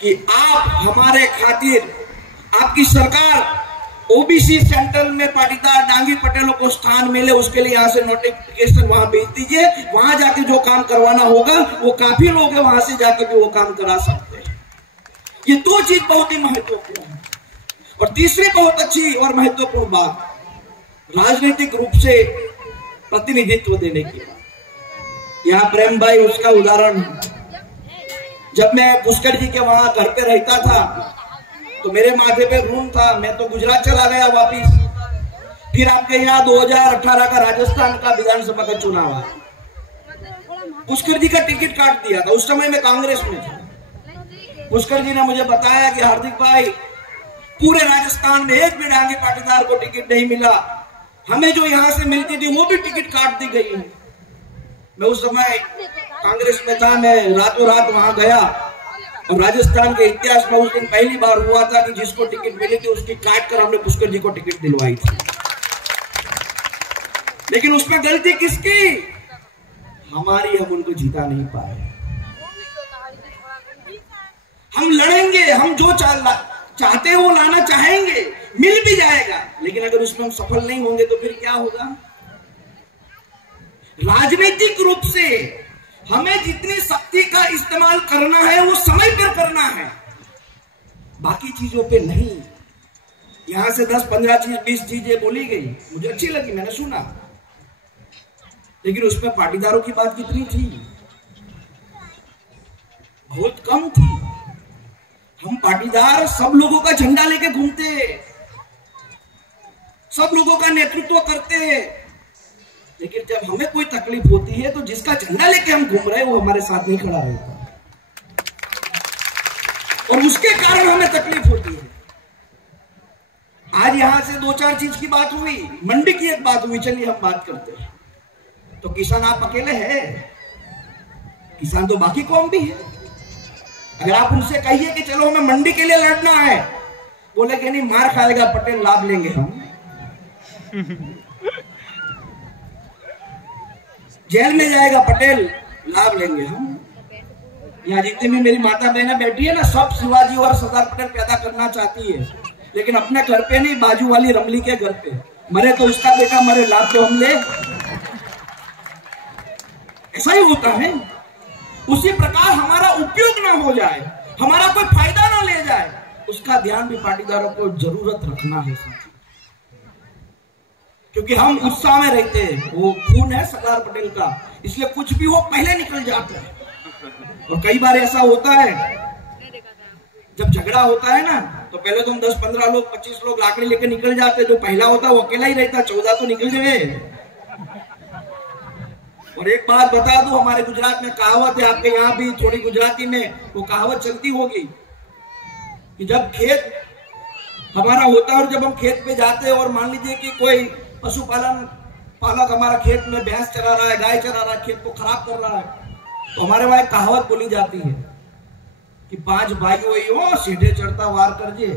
कि आप हमारे खातिर, आपकी सरकार ओबीसी सेंट्रल में पाटीदार डांगी पटेलों को स्थान मिले, उसके लिए यहां से नोटिफिकेशन वहां भेज दीजिए। वहां जाके जो काम करवाना होगा वो काफी लोग हैं, वहां से जाके भी वो काम करा सकते हैं। ये दो चीज बहुत ही महत्वपूर्ण है। और तीसरी बहुत अच्छी और महत्वपूर्ण बात, राजनीतिक रूप से प्रतिनिधित्व देने की बात। यहाँ प्रेम भाई उसका उदाहरण, जब मैं पुष्कर जी के वहां घर पे रहता था तो मेरे माथे पे ऋण था, मैं तो गुजरात चला गया वापिस। फिर आपके यहाँ 2018 का राजस्थान का विधानसभा का चुनाव आया, पुष्कर जी का टिकट काट दिया था। उस समय मैं कांग्रेस में था। पुष्कर जी ने मुझे बताया कि हार्दिक भाई, पूरे राजस्थान में एक भी डांगी पाटीदार को टिकट नहीं मिला, हमें जो यहां से मिलती थी वो भी टिकट काट दी गई है। मैं उस समय कांग्रेस में था, मैं रातों रात वहां गया और राजस्थान के इतिहास में उस दिन पहली बार हुआ था कि जिसको टिकट मिली थी उसकी काट कर हमने पुष्कर जी को टिकट दिलवाई थी। लेकिन उसमें गलती किसकी? हमारी। हम उनको जीता नहीं पाए। हम लड़ेंगे, हम जो चाहते हैं वो लाना चाहेंगे, मिल भी जाएगा, लेकिन अगर उसमें हम सफल नहीं होंगे तो फिर क्या होगा? राजनीतिक रूप से हमें जितनी शक्ति का इस्तेमाल करना है वो समय पर करना है, बाकी चीजों पे नहीं। यहां से 10, 15 चीज, 20 चीजें बोली गई, मुझे अच्छी लगी, मैंने सुना, लेकिन उसमें पाटीदारों की बात कितनी थी? बहुत कम थी। हम पाटीदार सब लोगों का झंडा लेके घूमते, सब लोगों का नेतृत्व करते, लेकिन जब हमें कोई तकलीफ होती है तो जिसका झंडा लेके हम घूम रहे हैं वो हमारे साथ नहीं खड़ा रहता, और उसके कारण हमें तकलीफ होती है। आज यहां से 2-4 चीज की बात हुई, मंडी की एक बात हुई, चलिए हम बात करते हैं। तो किसान आप अकेले हैं? किसान तो बाकी कौम भी है। अगर आप उनसे कहिए कि चलो हमें मंडी के लिए लड़ना है, बोले कि नहीं, मार खाएगा पटेल, लाभ लेंगे हम, जेल में जाएगा पटेल, लाभ लेंगे हम। यहाँ जितनी भी मेरी माता बहनें बैठी है ना, सब शिवाजी और सरदार पटेल पैदा करना चाहती है, लेकिन अपने घर पे नहीं, बाजू वाली रमली के घर पे। मरे तो उसका बेटा मरे, लाभ तो हम ले। ऐसा ही होता है। उसी प्रकार हमारा उपयोग ना हो जाए, हमारा कोई फायदा ना ले जाए, उसका ध्यान भी पाटीदारों को जरूरत रखना है साथी। क्योंकि हम उत्साह में रहते हैं, वो खून है सरदार पटेल का, इसलिए कुछ भी हो पहले निकल जाते हैं। और कई बार ऐसा होता है, जब झगड़ा होता है ना, तो पहले तो हम 10-15 लोग, 25 लोग लाकड़ी लेके निकल जाते, जो पहला होता है वो अकेला ही रहता, 14 तो निकल गए। और एक बात बता दूं, हमारे गुजरात में कहावत है, आपके यहाँ भी थोड़ी गुजराती में वो कहावत चलती होगी, कि जब खेत हमारा होता है और जब हम खेत पे जाते हैं और मान लीजिए कि कोई पशुपालन पालक हमारा खेत में भैंस चरा रहा है, गाय चरा रहा है, खेत को खराब कर रहा है, तो हमारे वहां एक कहावत बोली जाती है कि 5 भाई वही हो, सीधे चढ़ता वार कर जे।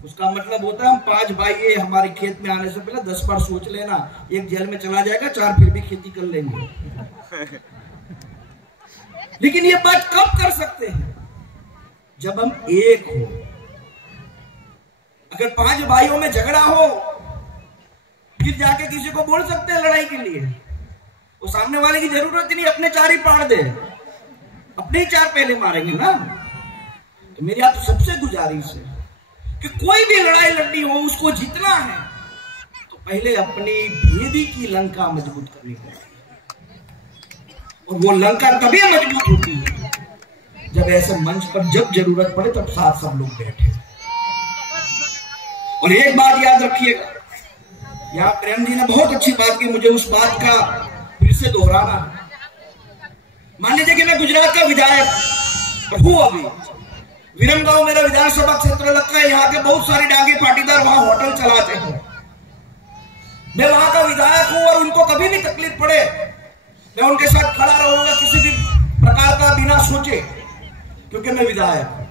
उसका मतलब होता है हम 5 भाई हमारे खेत में आने से पहले 10 बार सोच लेना, एक जेल में चला जाएगा, 4 फिर भी खेती कर लेंगे। लेकिन ये बात कब कर सकते हैं? जब हम एक हो। अगर 5 भाइयों में झगड़ा हो, फिर जाके किसी को बोल सकते हैं लड़ाई के लिए, वो सामने वाले की जरूरत ही नहीं, अपने 4 ही पाड़ दे, अपने ही 4 पहले मारेंगे ना। तो मेरी आप सबसे गुजारिश है कि कोई भी लड़ाई लड़नी हो, उसको जीतना है तो पहले अपनी भेदी की लंका मजबूत करनी पड़ेगी। और वो लंका तभी मजबूत होती है जब ऐसे मंच पर जब जरूरत पड़े तब साथ सब लोग बैठे। और एक बात याद रखिएगा, यहाँ प्रेम जी ने बहुत अच्छी बात की, मुझे उस बात का फिर से दोहराना। मान लीजिए कि मैं गुजरात का विधायक हूं, अभी विरमगांव मेरा विधानसभा क्षेत्र लगता है, यहाँ के बहुत सारे डांगे पाटीदार वहां होटल चलाते हैं। मैं वहां का विधायक हूं और उनको कभी भी तकलीफ पड़े मैं उनके साथ खड़ा रहूंगा, किसी भी प्रकार का बिना सोचे, क्योंकि मैं विधायक हूं।